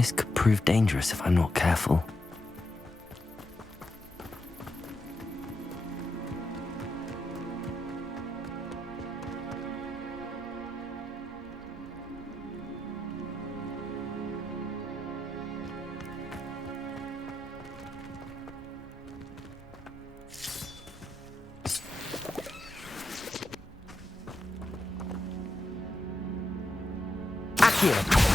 This could prove dangerous if I'm not careful. Accio!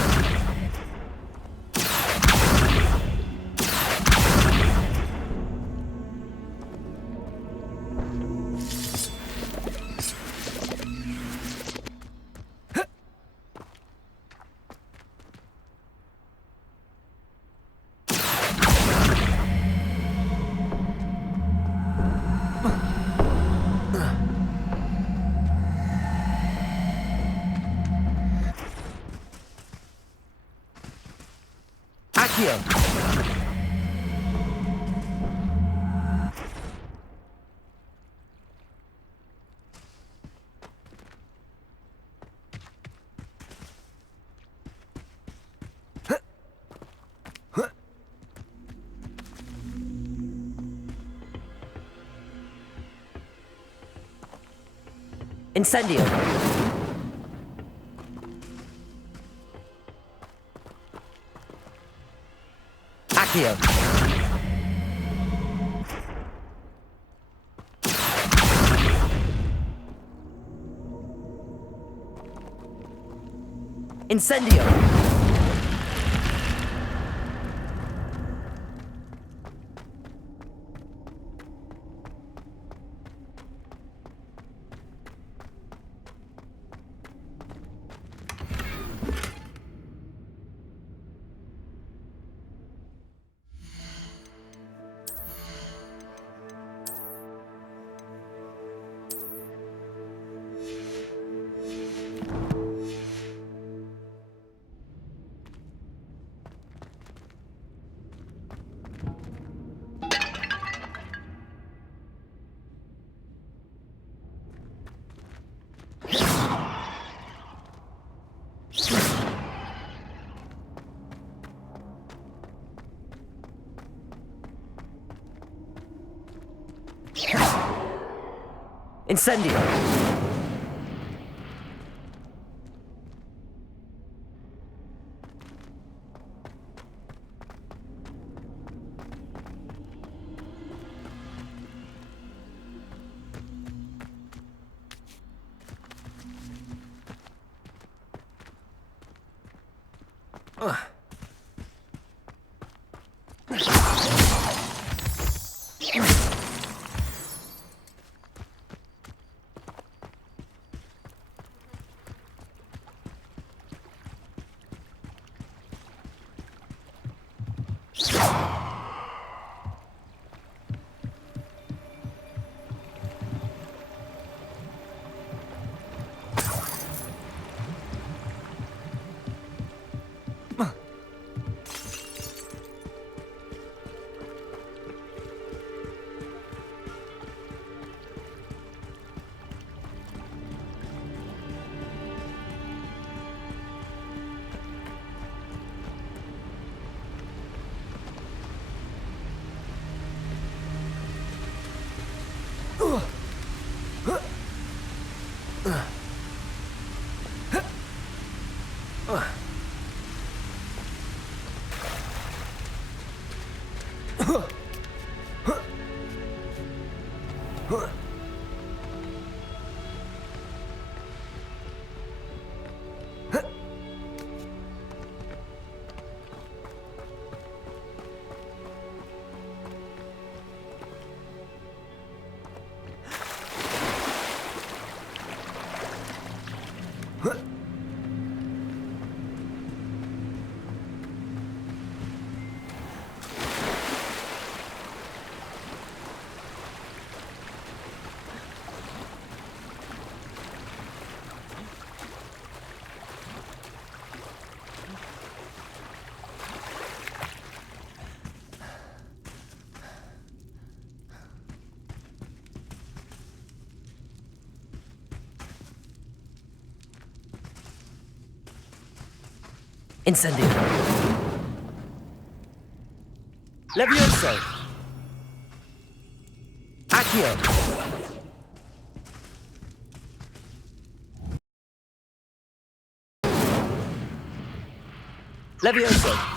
Accio! Incendio! Accio! Incendio! Incendio! Incendio! Levioso. Accio. Levioso.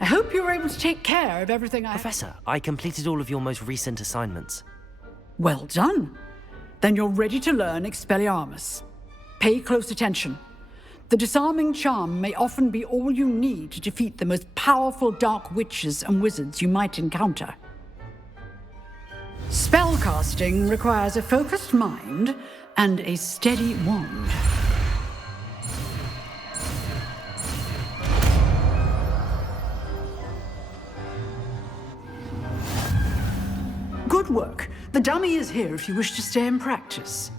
I hope you were able to take care of everything I... Professor, I completed all of your most recent assignments. Well done. Then you're ready to learn Expelliarmus. Pay close attention. The disarming charm may often be all you need to defeat the most powerful dark witches and wizards you might encounter. Spellcasting requires a focused mind and a steady wand. Good work. The dummy is here if you wish to stay and practice.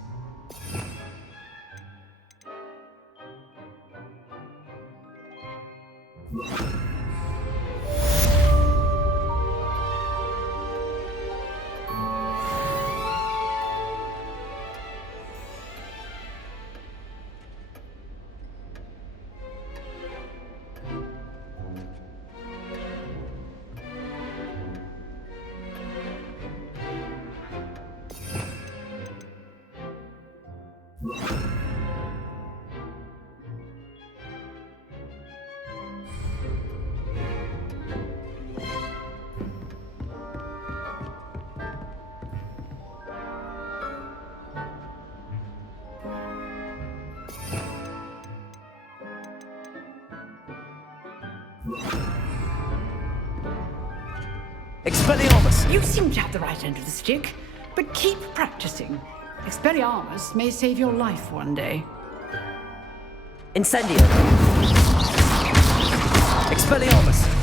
Expelliarmus! You seem to have the right end of the stick, but keep practicing. Expelliarmus may save your life one day. Incendio! Expelliarmus!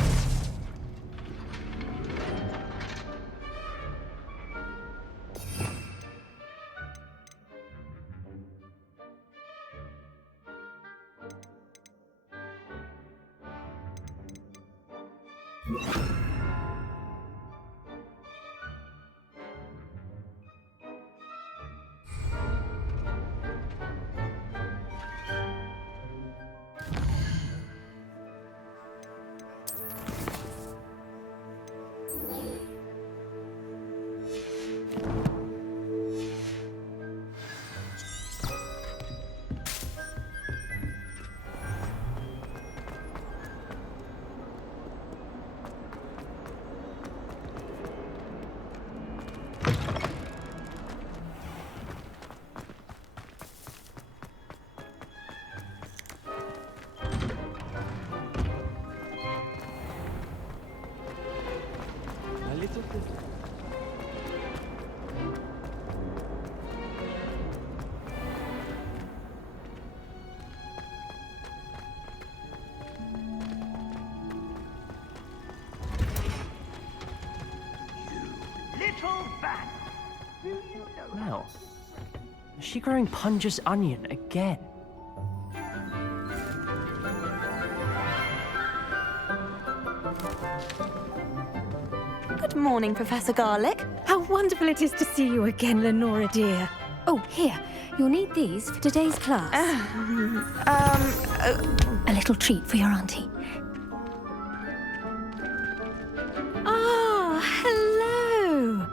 Is she growing Punja's onion again? Good morning, Professor Garlic. How wonderful it is to see you again, Lenora dear. Oh, here, you'll need these for today's class. A little treat for your auntie. Ah, hello.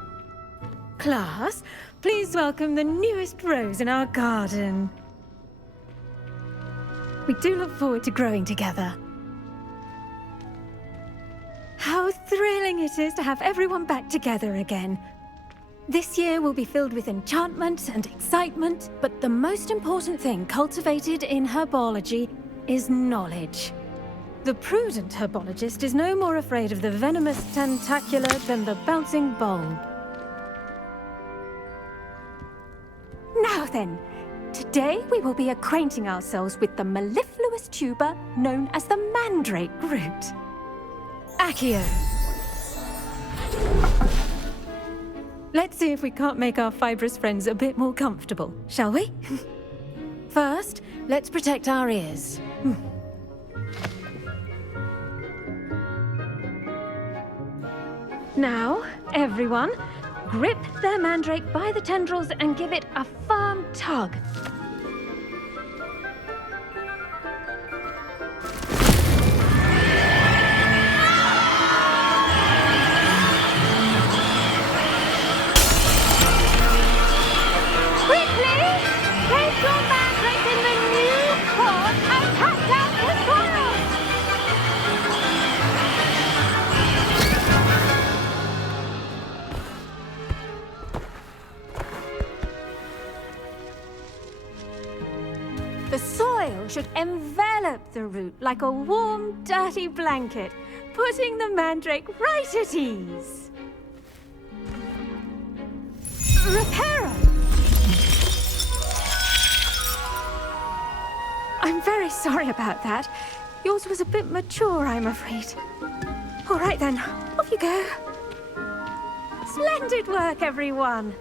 Class, please welcome the newest rose in our garden. We do look forward to growing together. How thrilling it is to have everyone back together again. This year will be filled with enchantment and excitement, but the most important thing cultivated in herbology is knowledge. The prudent herbologist is no more afraid of the venomous tentacula than the bouncing bulb. Now then, today we will be acquainting ourselves with the mellifluous tuber known as the mandrake root. Accio. Let's see if we can't make our fibrous friends a bit more comfortable, shall we? First, let's protect our ears. Now, everyone, grip their mandrake by the tendrils and give it a firm tug. The soil should envelop the root like a warm, dirty blanket, putting the mandrake right at ease. Reparo! I'm very sorry about that. Yours was a bit mature, I'm afraid. All right then, off you go. Splendid work, everyone!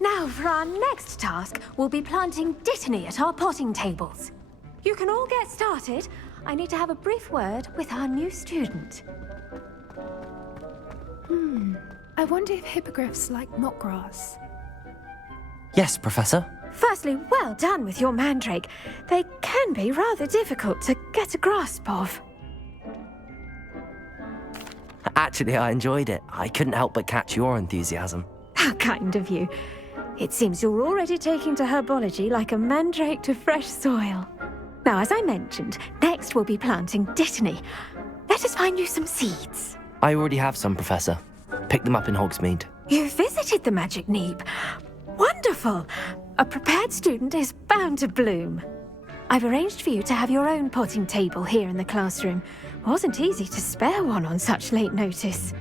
Now, for our next task, we'll be planting dittany at our potting tables. You can all get started. I need to have a brief word with our new student. I wonder if hippogriffs like knotgrass. Yes, Professor. Firstly, well done with your mandrake. They can be rather difficult to get a grasp of. Actually, I enjoyed it. I couldn't help but catch your enthusiasm. How kind of you. It seems you're already taking to herbology like a mandrake to fresh soil. Now, as I mentioned, next we'll be planting dittany. Let us find you some seeds. I already have some, Professor. Picked them up in Hogsmeade. You visited the Magic Neep. Wonderful! A prepared student is bound to bloom. I've arranged for you to have your own potting table here in the classroom. Wasn't easy to spare one on such late notice.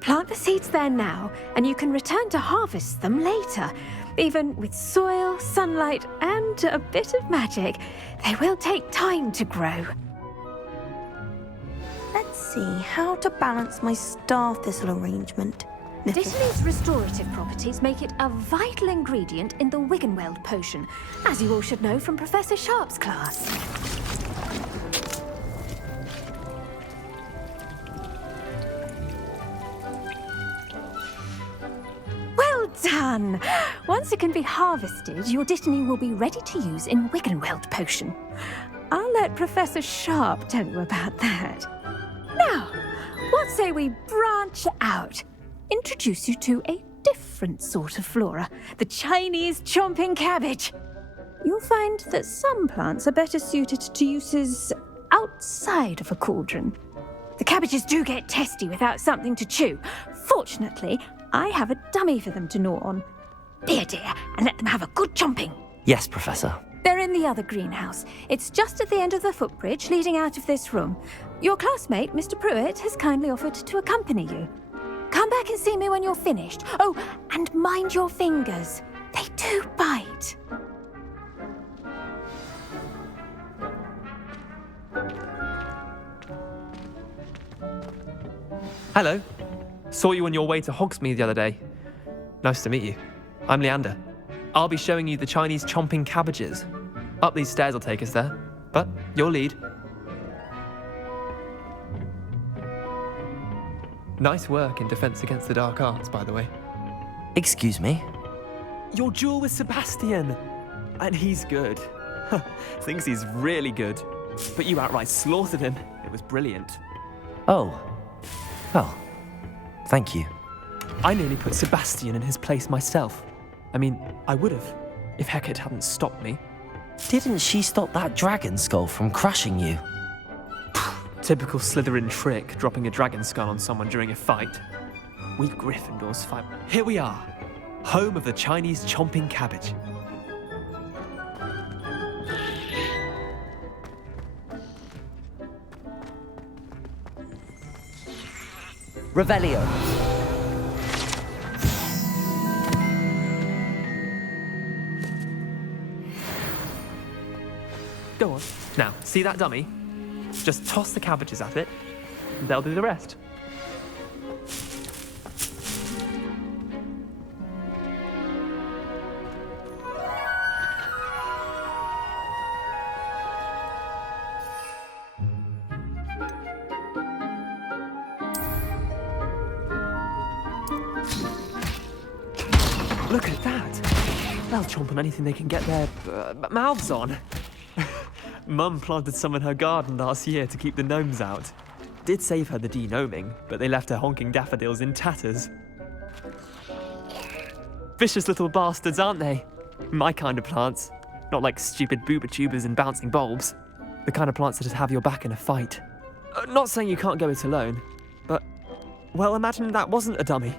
Plant the seeds there now, and you can return to harvest them later. Even with soil, sunlight, and a bit of magic, they will take time to grow. Let's see how to balance my star thistle arrangement. Dittany's restorative properties make it a vital ingredient in the Wiggenweld potion, as you all should know from Professor Sharp's class. Well done! Once it can be harvested, your dittany will be ready to use in Wiggenweld potion. I'll let Professor Sharp tell you about that. Now, what say we branch out? Introduce you to a different sort of flora, the Chinese chomping cabbage. You'll find that some plants are better suited to uses outside of a cauldron. The cabbages do get testy without something to chew. Fortunately, I have a dummy for them to gnaw on. Here, dear, and let them have a good chomping. Yes, Professor. They're in the other greenhouse. It's just at the end of the footbridge leading out of this room. Your classmate, Mr. Pruitt, has kindly offered to accompany you. Come back and see me when you're finished. Oh, and mind your fingers. They do bite. Hello. Saw you on your way to Hogsmeade the other day. Nice to meet you. I'm Leander. I'll be showing you the Chinese chomping cabbages. Up these stairs will take us there, but you'll lead. Nice work in Defense Against the Dark Arts, by the way. Excuse me? Your duel with Sebastian! And he's good. Thinks he's really good. But you outright slaughtered him. It was brilliant. Oh. Well, thank you. I nearly put Sebastian in his place myself. I mean, I would have, if Hecate hadn't stopped me. Didn't she stop that dragon skull from crushing you? Typical Slytherin trick, dropping a dragon skull on someone during a fight. We Gryffindors fight. Here we are, home of the Chinese chomping cabbage. Revelio. Go on. Now, see that dummy? Just toss the cabbages at it, and they'll do the rest. Look at that! They'll chomp on anything they can get their mouths on. Mum planted some in her garden last year to keep the gnomes out. Did save her the de-gnoming, but they left her honking daffodils in tatters. Vicious little bastards, aren't they? My kind of plants. Not like stupid booba tubers and bouncing bulbs. The kind of plants that'd have your back in a fight. Not saying you can't go it alone, but, well, imagine that wasn't a dummy.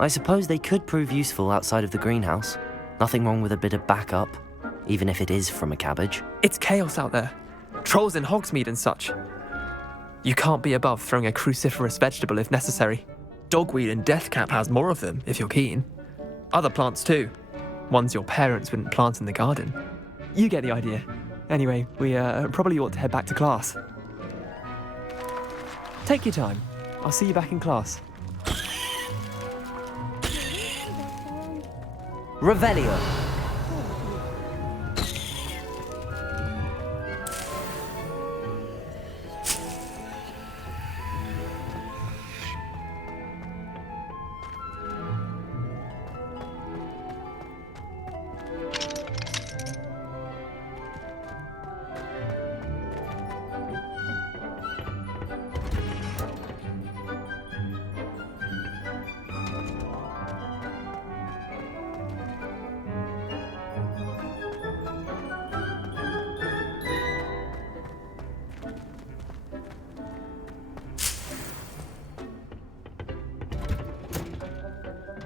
I suppose they could prove useful outside of the greenhouse. Nothing wrong with a bit of backup, even if it is from a cabbage. It's chaos out there. Trolls in Hogsmeade and such. You can't be above throwing a cruciferous vegetable if necessary. Dogweed and deathcap has more of them, if you're keen. Other plants too. Ones your parents wouldn't plant in the garden. You get the idea. Anyway, we probably ought to head back to class. Take your time. I'll see you back in class. Revelio.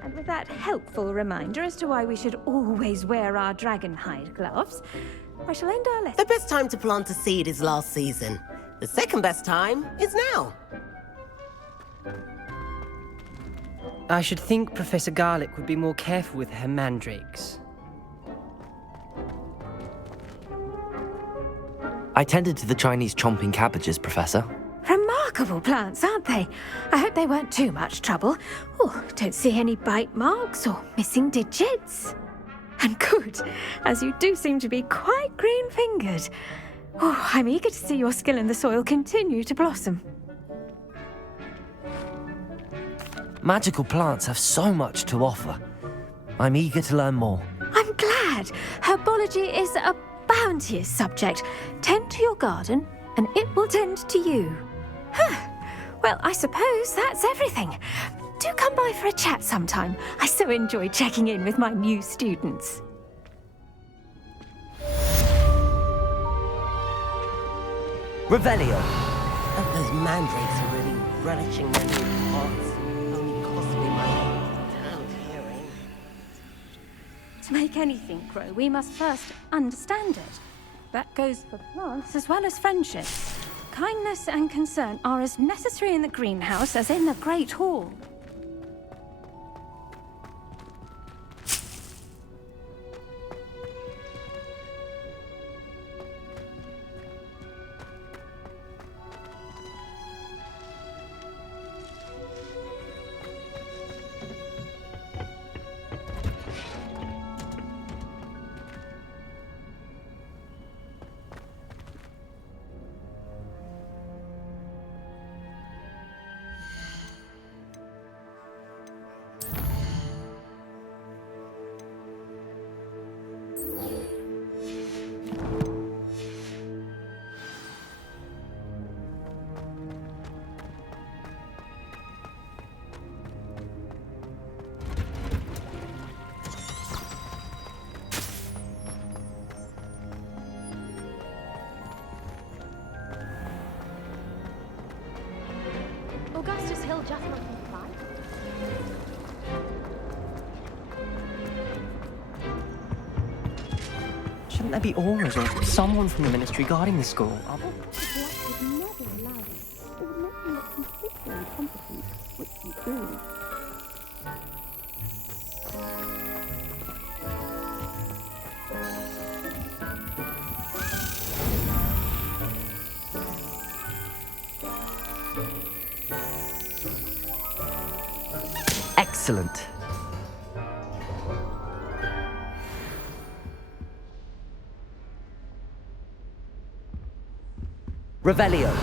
And with that helpful reminder as to why we should always wear our dragon hide gloves, I shall end our lesson. The best time to plant a seed is last season. The second best time is now. I should think Professor Garlick would be more careful with her mandrakes. I tended to the Chinese chomping cabbages, Professor. Remarkable plants, aren't they? I hope they weren't too much trouble. Oh, don't see any bite marks or missing digits. And good, as you do seem to be quite green-fingered. Oh, I'm eager to see your skill in the soil continue to blossom. Magical plants have so much to offer. I'm eager to learn more. I'm glad. Herbology is a bounteous subject. Tend to your garden, and it will tend to you. Well, I suppose that's everything. Do come by for a chat sometime. I so enjoy checking in with my new students. Revelio. And those mandrakes are really relishing their new pots. Only cost me my damn hearing. To make anything grow, we must first understand it. That goes for plants as well as friendships. Kindness and concern are as necessary in the greenhouse as in the Great Hall. pill just might apply. Shouldn't there be auras or someone from the ministry guarding the school? Excellent. Revelio.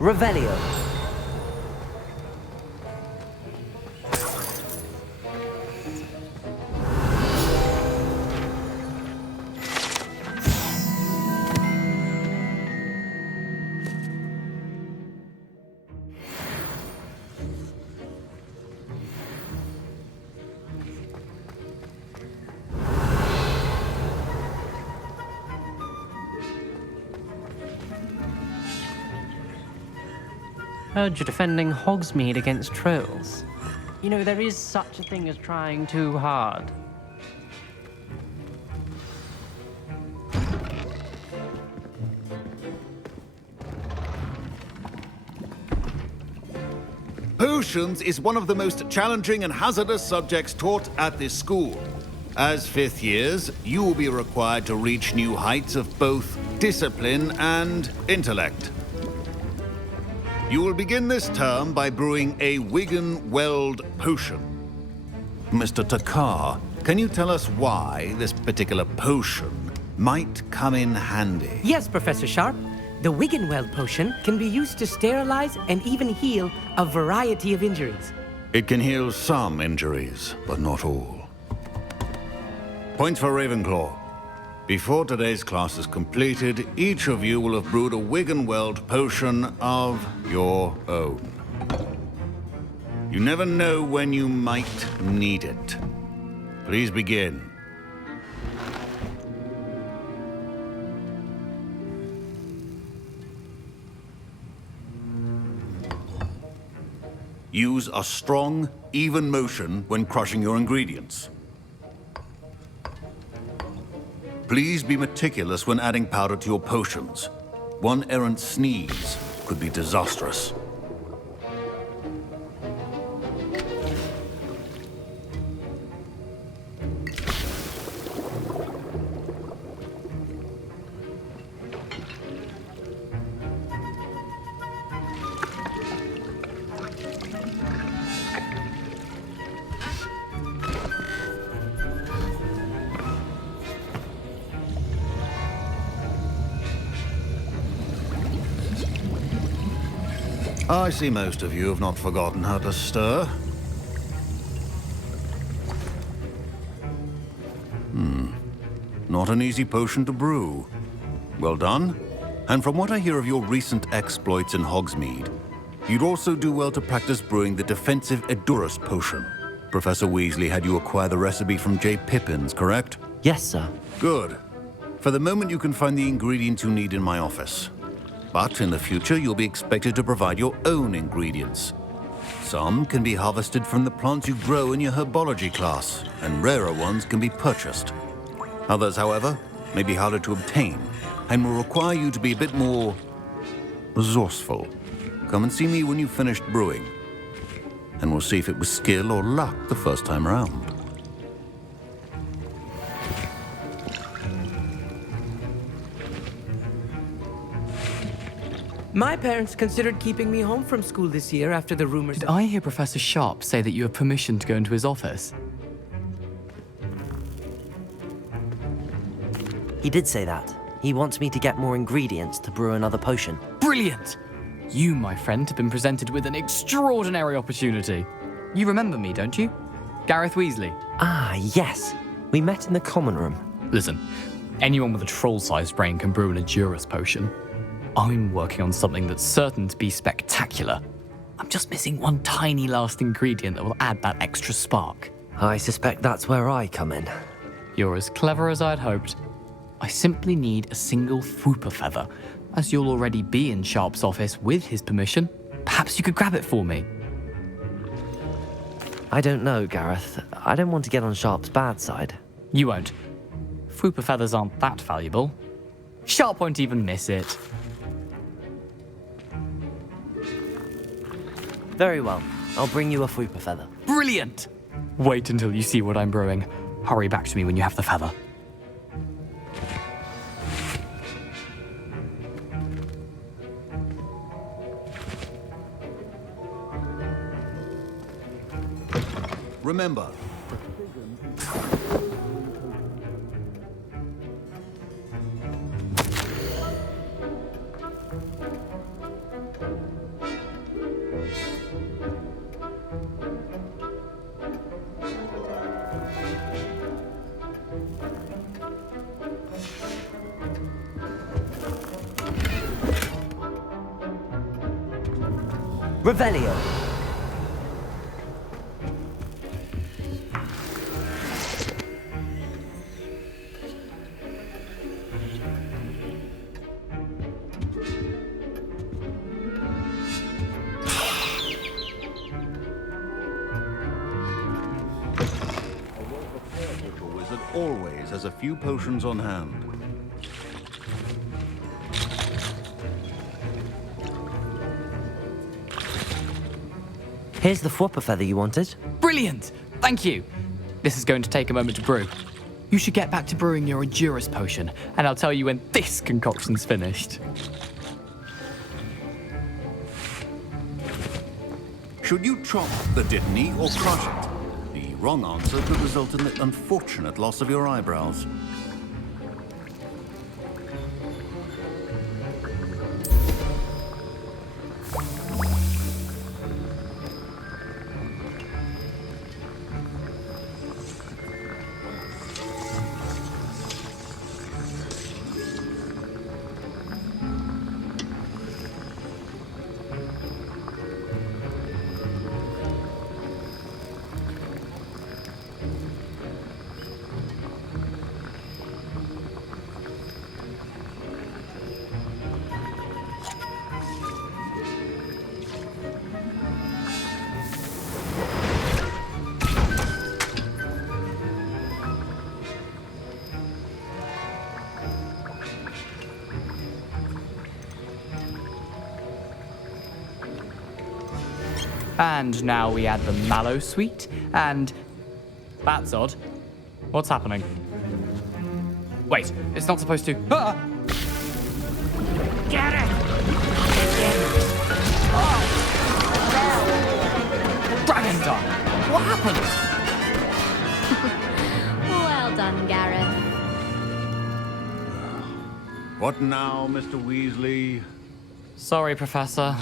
Revelio. Heard you're defending Hogsmeade against trolls. You know, there is such a thing as trying too hard. Potions is one of the most challenging and hazardous subjects taught at this school. As fifth years, you will be required to reach new heights of both discipline and intellect. You will begin this term by brewing a Wiggenweld potion. Mr. Takar, can you tell us why this particular potion might come in handy? Yes, Professor Sharp. The Wiggenweld potion can be used to sterilize and even heal a variety of injuries. It can heal some injuries, but not all. Points for Ravenclaw. Before today's class is completed, each of you will have brewed a Wiggenweld potion of your own. You never know when you might need it. Please begin. Use a strong, even motion when crushing your ingredients. Please be meticulous when adding powder to your potions. One errant sneeze could be disastrous. I see most of you have not forgotten how to stir. Not an easy potion to brew. Well done. And from what I hear of your recent exploits in Hogsmeade, you'd also do well to practice brewing the defensive Edurus potion. Professor Weasley had you acquire the recipe from J. Pippins, correct? Yes, sir. Good. For the moment, you can find the ingredients you need in my office. But in the future, you'll be expected to provide your own ingredients. Some can be harvested from the plants you grow in your herbology class, and rarer ones can be purchased. Others, however, may be harder to obtain, and will require you to be a bit more resourceful. Come and see me when you've finished brewing, and we'll see if it was skill or luck the first time around. My parents considered keeping me home from school this year after the rumors. Did I hear Professor Sharp say that you have permission to go into his office? He did say that. He wants me to get more ingredients to brew another potion. Brilliant! You, my friend, have been presented with an extraordinary opportunity. You remember me, don't you? Gareth Weasley. Ah, yes. We met in the common room. Listen, anyone with a troll-sized brain can brew an Edurus potion. I'm working on something that's certain to be spectacular. I'm just missing one tiny last ingredient that will add that extra spark. I suspect that's where I come in. You're as clever as I'd hoped. I simply need a single Fwooper feather. As you'll already be in Sharp's office with his permission, perhaps you could grab it for me. I don't know, Gareth. I don't want to get on Sharp's bad side. You won't. Fwooper feathers aren't that valuable. Sharp won't even miss it. Very well. I'll bring you a Fwooper feather. Brilliant! Wait until you see what I'm brewing. Hurry back to me when you have the feather. Remember, Revelio. always has a few potions on hand. Here's the Fwooper feather you wanted. Brilliant! Thank you! This is going to take a moment to brew. You should get back to brewing your Edurus potion, and I'll tell you when this concoction's finished. Should you chop the Dittany or crush it? The wrong answer could result in the unfortunate loss of your eyebrows. And now we add the mallow sweet, and... That's odd. What's happening? Wait, it's not supposed to... Ah! Get it! Oh! Dragon Dog! What happened? Well done, Gareth. What now, Mr. Weasley? Sorry, Professor.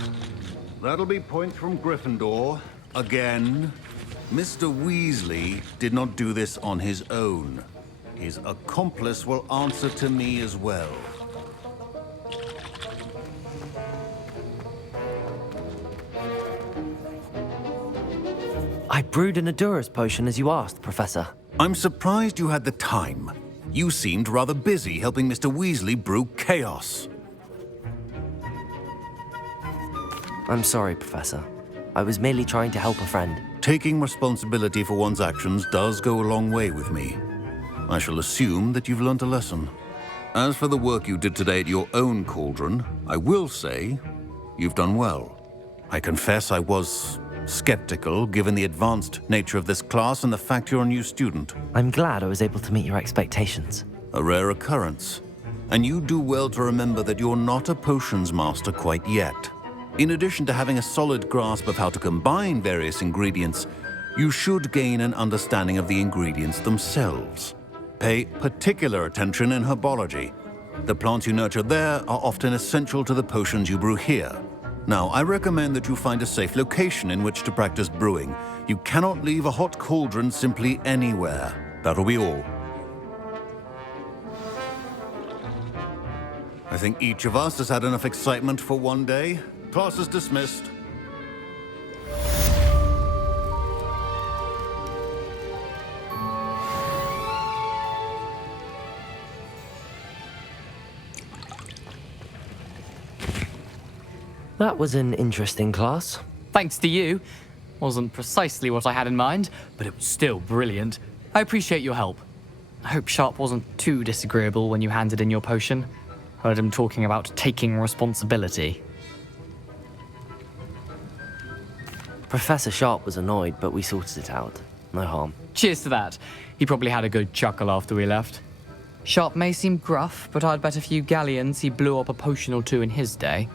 That'll be points from Gryffindor. Again. Mr. Weasley did not do this on his own. His accomplice will answer to me as well. I brewed an Edurus potion as you asked, Professor. I'm surprised you had the time. You seemed rather busy helping Mr. Weasley brew chaos. I'm sorry, Professor. I was merely trying to help a friend. Taking responsibility for one's actions does go a long way with me. I shall assume that you've learnt a lesson. As for the work you did today at your own cauldron, I will say you've done well. I confess I was skeptical given the advanced nature of this class and the fact you're a new student. I'm glad I was able to meet your expectations. A rare occurrence. And you do well to remember that you're not a potions master quite yet. In addition to having a solid grasp of how to combine various ingredients, you should gain an understanding of the ingredients themselves. Pay particular attention in herbology. The plants you nurture there are often essential to the potions you brew here. Now, I recommend that you find a safe location in which to practice brewing. You cannot leave a hot cauldron simply anywhere. That'll be all. I think each of us has had enough excitement for one day. Class is dismissed. That was an interesting class. Thanks to you. Wasn't precisely what I had in mind, but it was still brilliant. I appreciate your help. I hope Sharp wasn't too disagreeable when you handed in your potion. Heard him talking about taking responsibility. Professor Sharp was annoyed, but we sorted it out. No harm. Cheers to that. He probably had a good chuckle after we left. Sharp may seem gruff, but I'd bet a few galleons he blew up a potion or two in his day.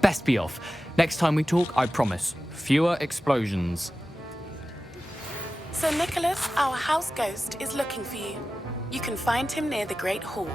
Best be off. Next time we talk, I promise, fewer explosions. Sir Nicholas, our house ghost, is looking for you. You can find him near the Great Hall.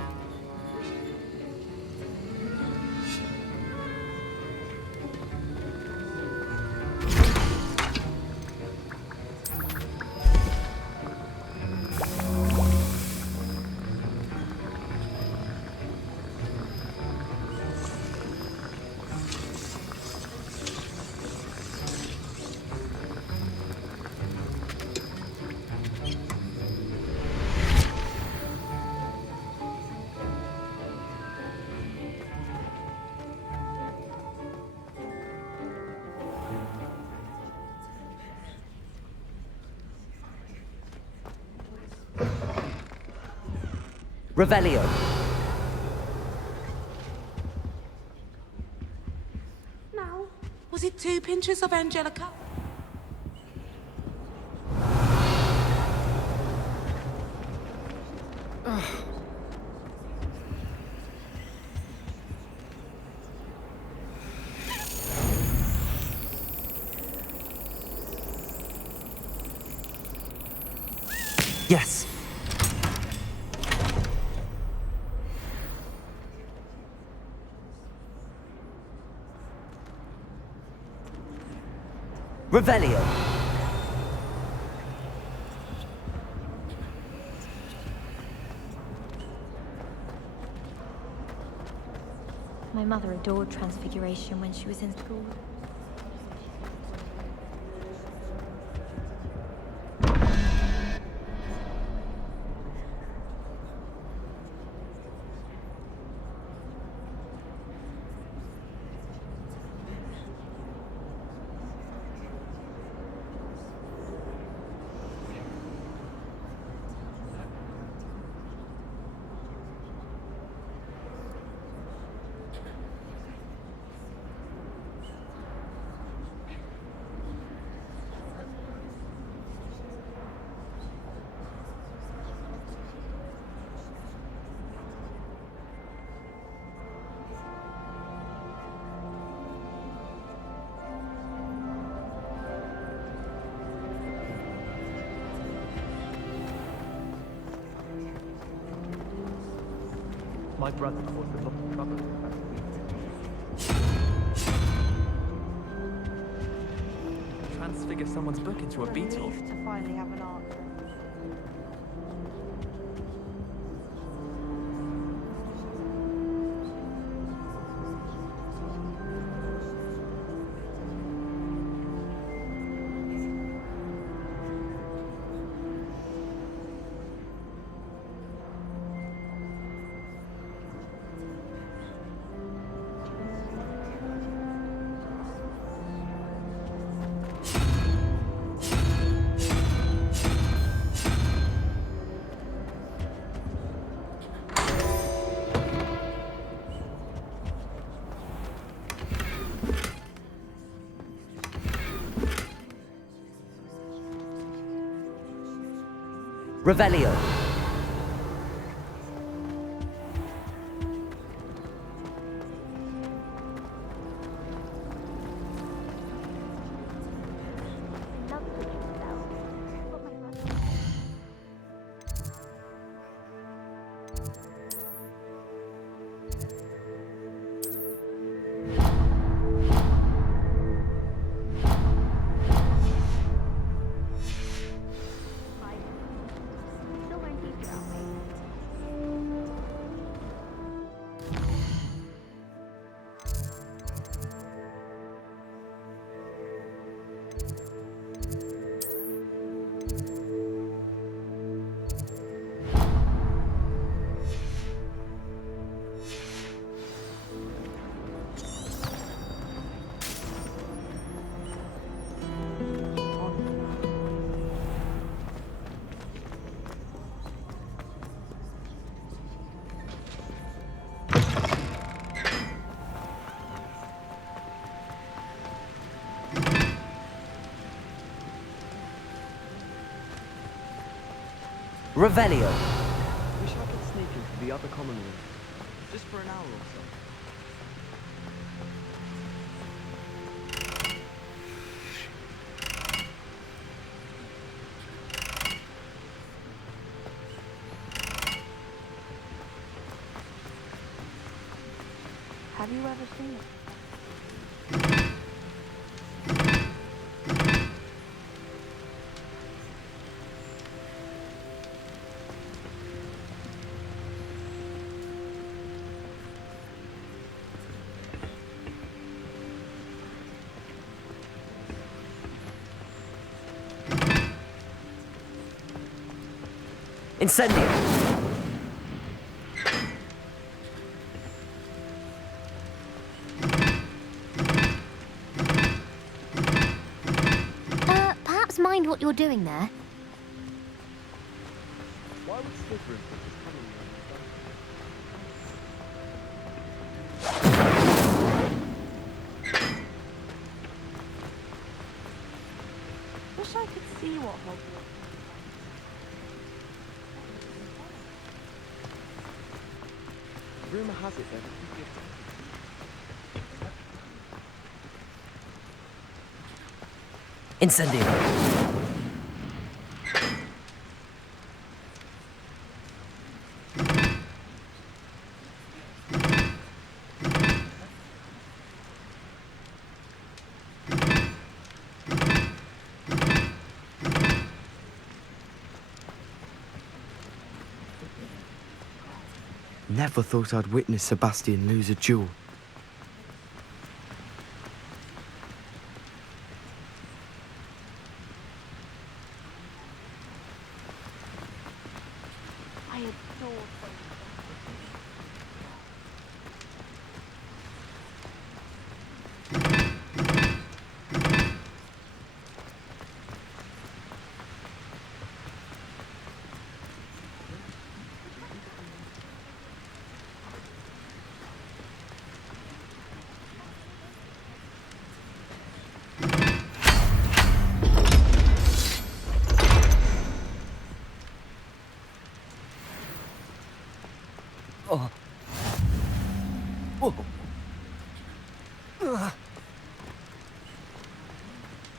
Revelio. Now, was it 2 pinches of Angelica? Yes. Revelio. My mother adored Transfiguration when she was in school. My brother caught the book of trouble. Transfigure someone's book into a beetle. To finally have an answer. Revelio. Revelio. Wish I could sneak into the other common room, just for an hour or so. Have you ever seen it? Incendio. Perhaps mind what you're doing there. Why would Slytherin put this common room in Wish I could see what Hogwarts. Rumor has it that if you give Incendio. Never thought I'd witness Sebastian lose a duel. I adore Oh. Whoa.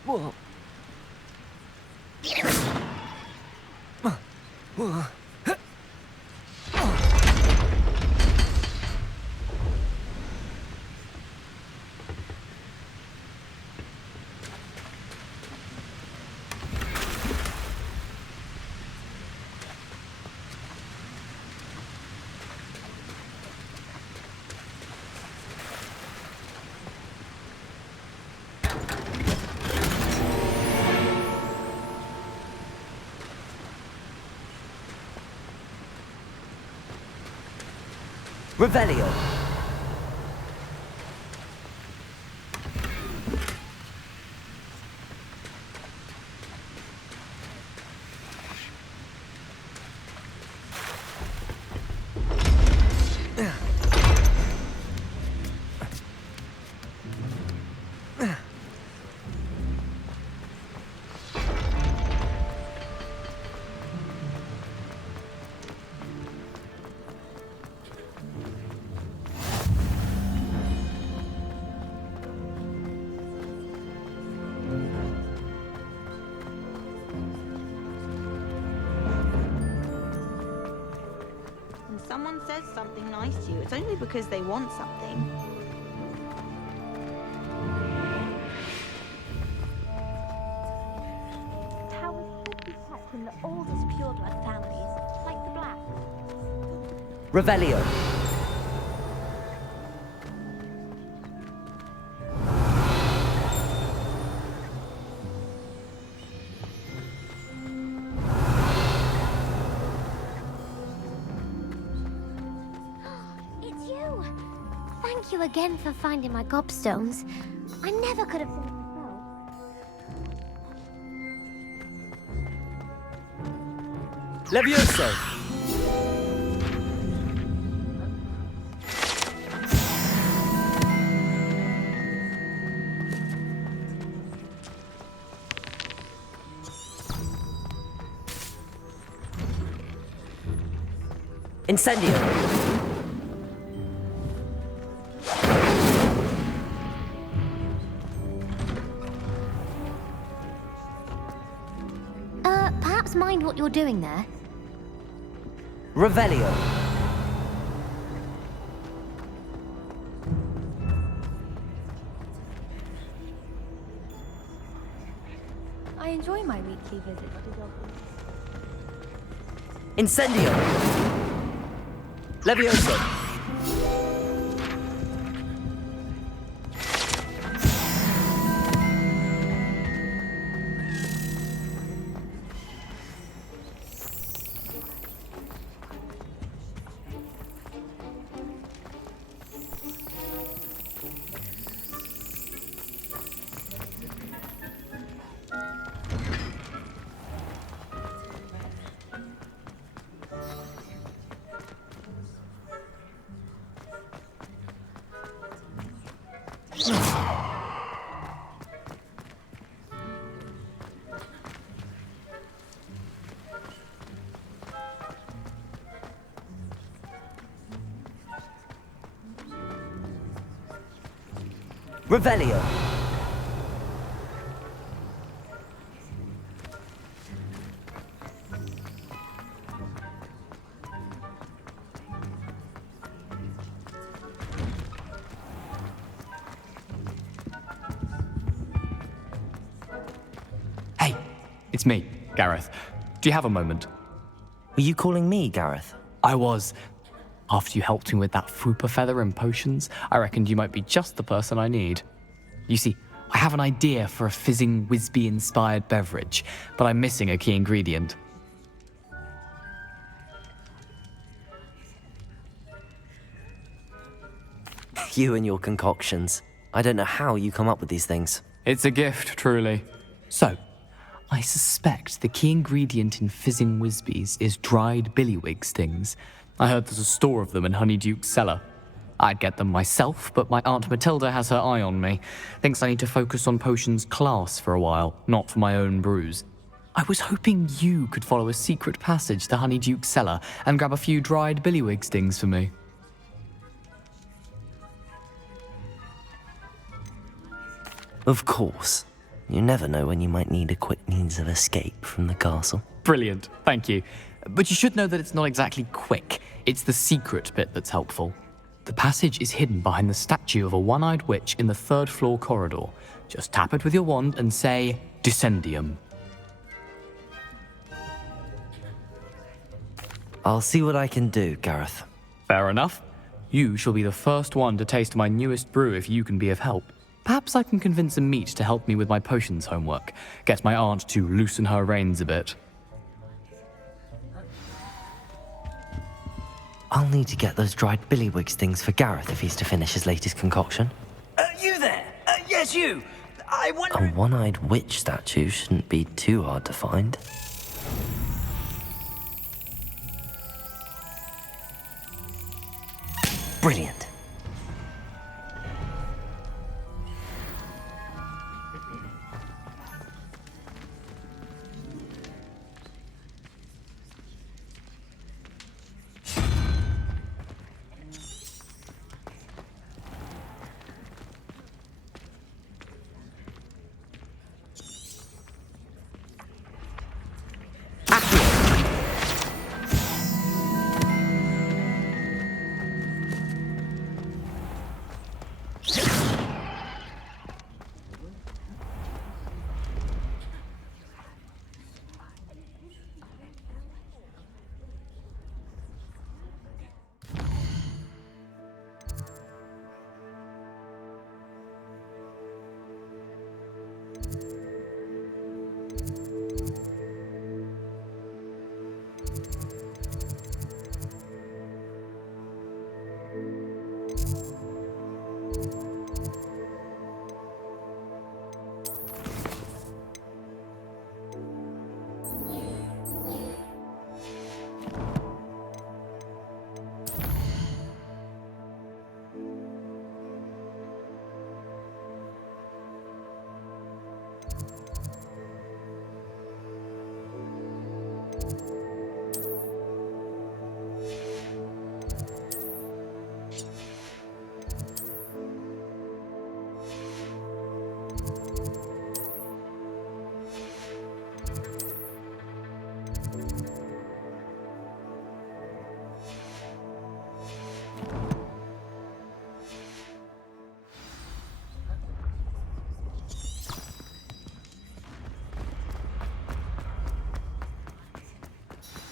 Whoa. Whoa. Revelio. When someone says something nice to you, it's only because they want something. Towers could be kept in the oldest pureblood families, like the Black. Revelio. It's you! Thank you again for finding my gobstones. I never could have done it myself. Levioso. Incendio! Perhaps mind what you're doing there? Revelio! I enjoy my weekly visits to Hogwarts. Incendio! Levioso! Revelio! Hey, it's me, Gareth. Do you have a moment? Were you calling me, Gareth? I was. After you helped me with that Fupa feather and potions, I reckoned you might be just the person I need. You see, I have an idea for a fizzing Wisby-inspired beverage, but I'm missing a key ingredient. You and your concoctions. I don't know how you come up with these things. It's a gift, truly. So, I suspect the key ingredient in fizzing Wisbies is dried billywig stings. I heard there's a store of them in Honeyduke's cellar. I'd get them myself, but my Aunt Matilda has her eye on me. Thinks I need to focus on potions class for a while, not for my own brews. I was hoping you could follow a secret passage to Honeyduke's cellar and grab a few dried billywig stings for me. Of course. You never know when you might need a quick means of escape from the castle. Brilliant, thank you. But you should know that it's not exactly quick. It's the secret bit that's helpful. The passage is hidden behind the statue of a one-eyed witch in the third-floor corridor. Just tap it with your wand and say, Descendium. I'll see what I can do, Gareth. Fair enough. You shall be the first one to taste my newest brew if you can be of help. Perhaps I can convince a meat to help me with my potions homework. Get my aunt to loosen her reins a bit. I'll need to get those dried billywig stings for Gareth if he's to finish his latest concoction. You there? Yes, you. I wonder... A one-eyed witch statue shouldn't be too hard to find. Brilliant.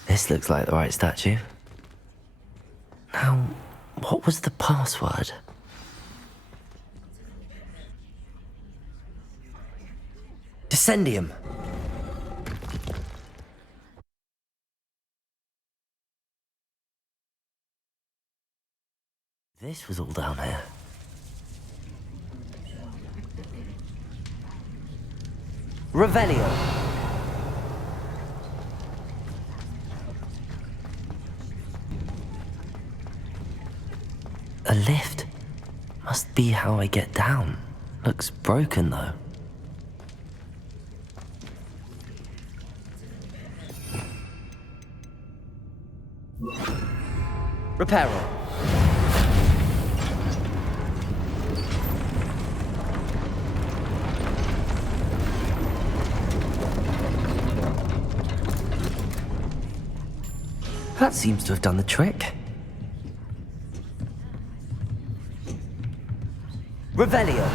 This looks like the right statue. Now, what was the password? Descendium! This was all down here. Revelio! A lift. Must be how I get down. Looks broken though. Reparo. That seems to have done the trick. Revelio.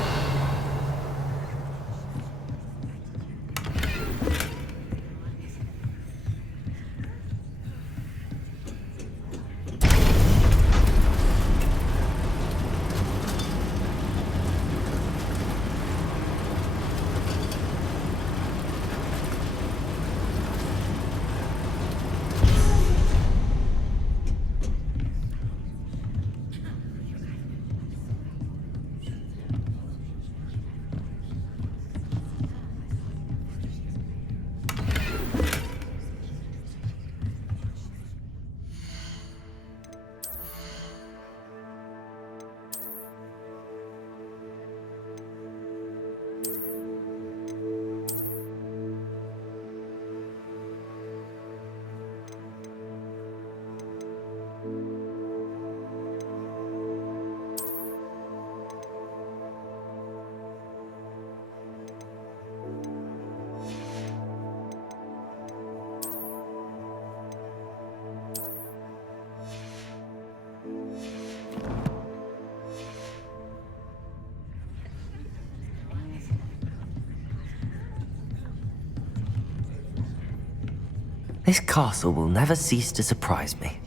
This castle will never cease to surprise me.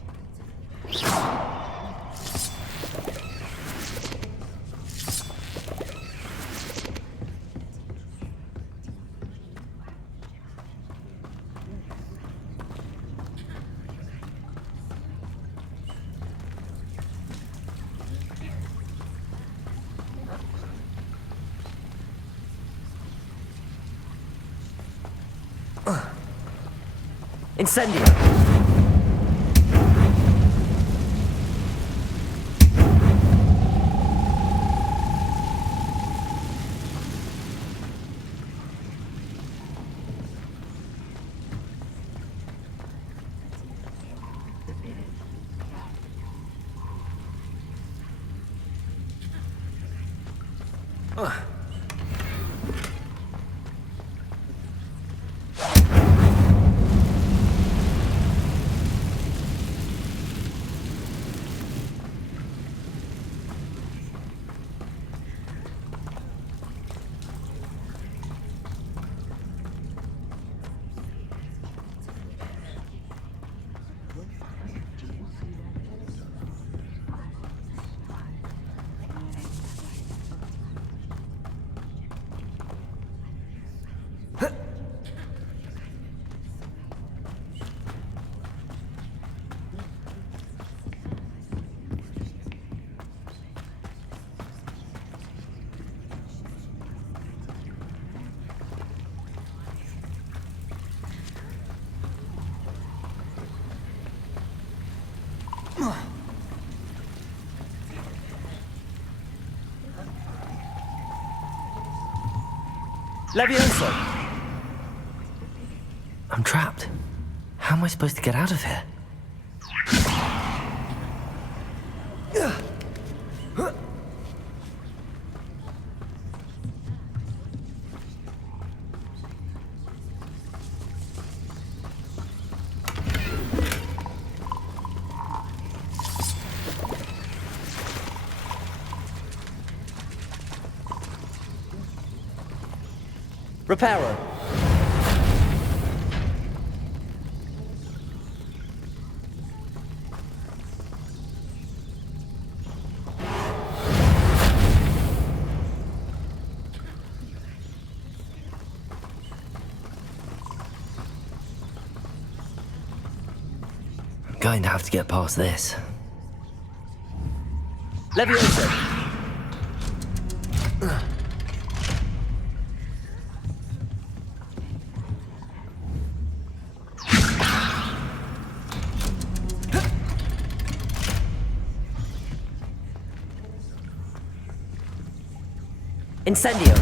Incendio! Levioso! I'm trapped. How am I supposed to get out of here? Reparo. Going to have to get past this. Leviosa! Incendio!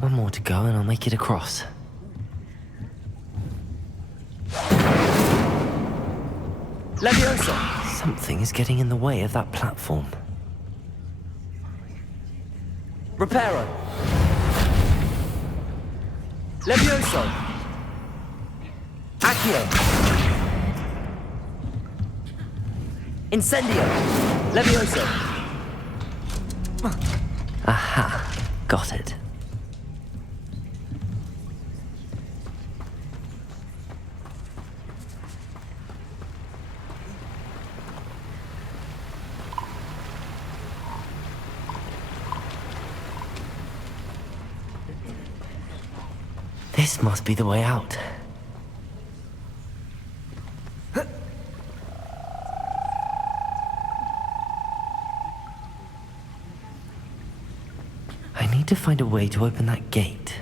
One more to go and I'll make it across. Leviosa! Something is getting in the way of that platform. Reparo! Levioso! Accio! Incendio! Levioso! Aha, got it. This must be the way out. I need to find a way to open that gate.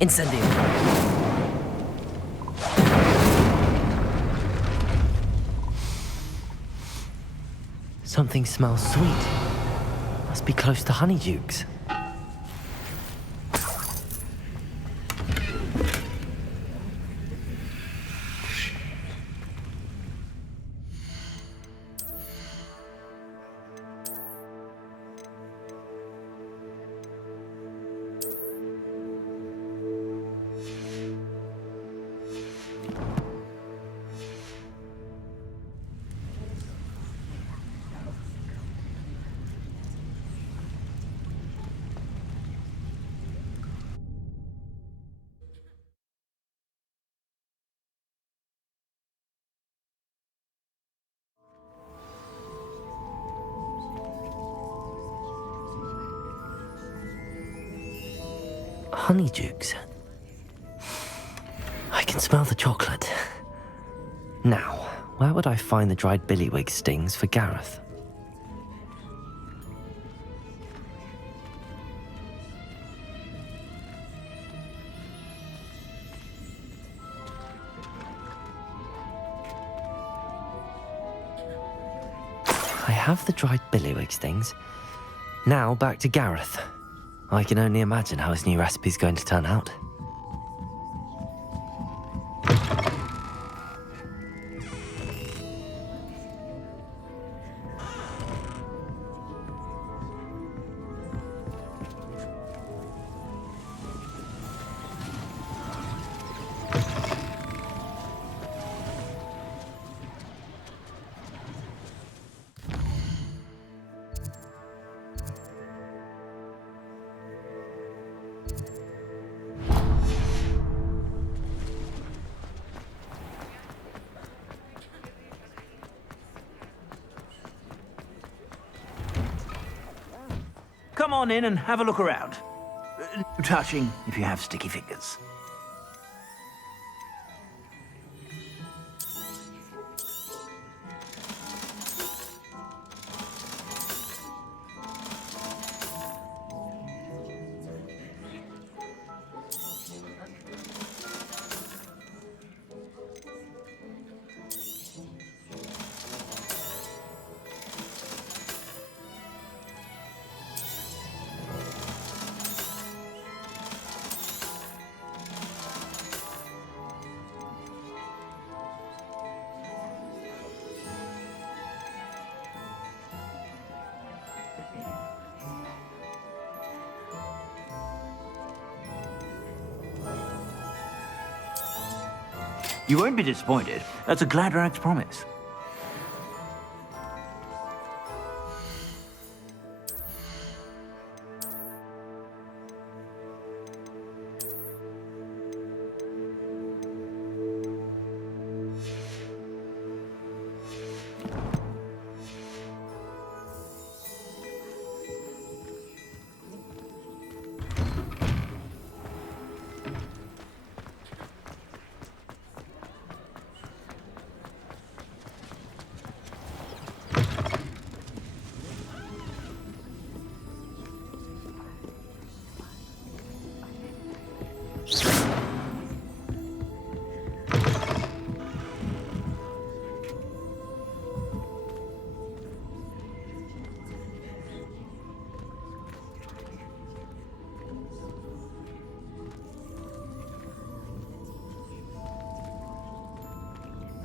Incendio! Something smells sweet. Must be close to honeydukes. Honeydukes. I can smell the chocolate. Now, where would I find the dried billywig stings for Gareth? I have the dried billywig stings. Now back to Gareth. I can only imagine how his new recipe's going to turn out. Come on in and have a look around. No touching if you have sticky fingers. You won't be disappointed. That's a Gladrag's promise.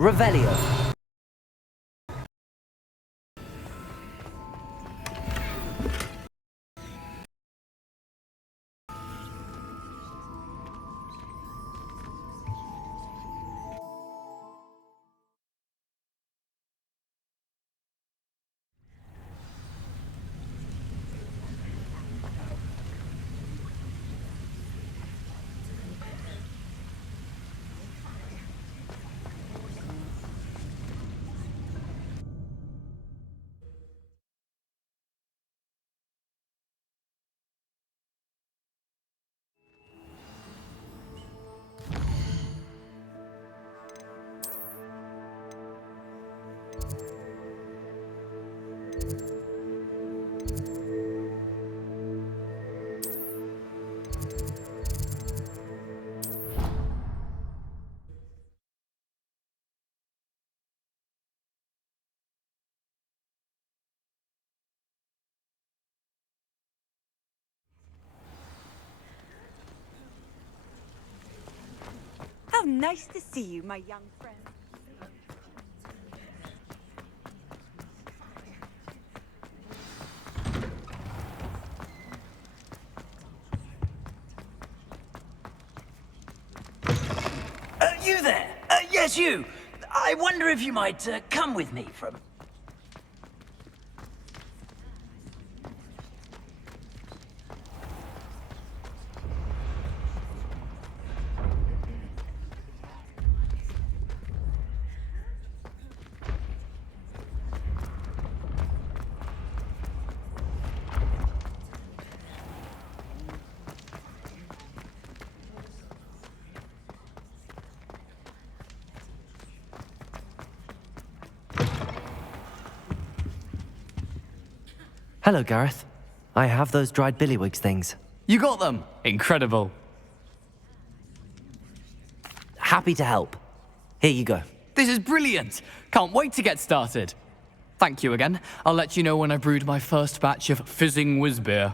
Revelio. How nice to see you, my young friend. You there? Yes, you. I wonder if you might come with me from... Hello, Gareth. I have those dried billywigs things. You got them! Incredible. Happy to help. Here you go. This is brilliant! Can't wait to get started. Thank you again. I'll let you know when I brewed my first batch of fizzing whiz beer.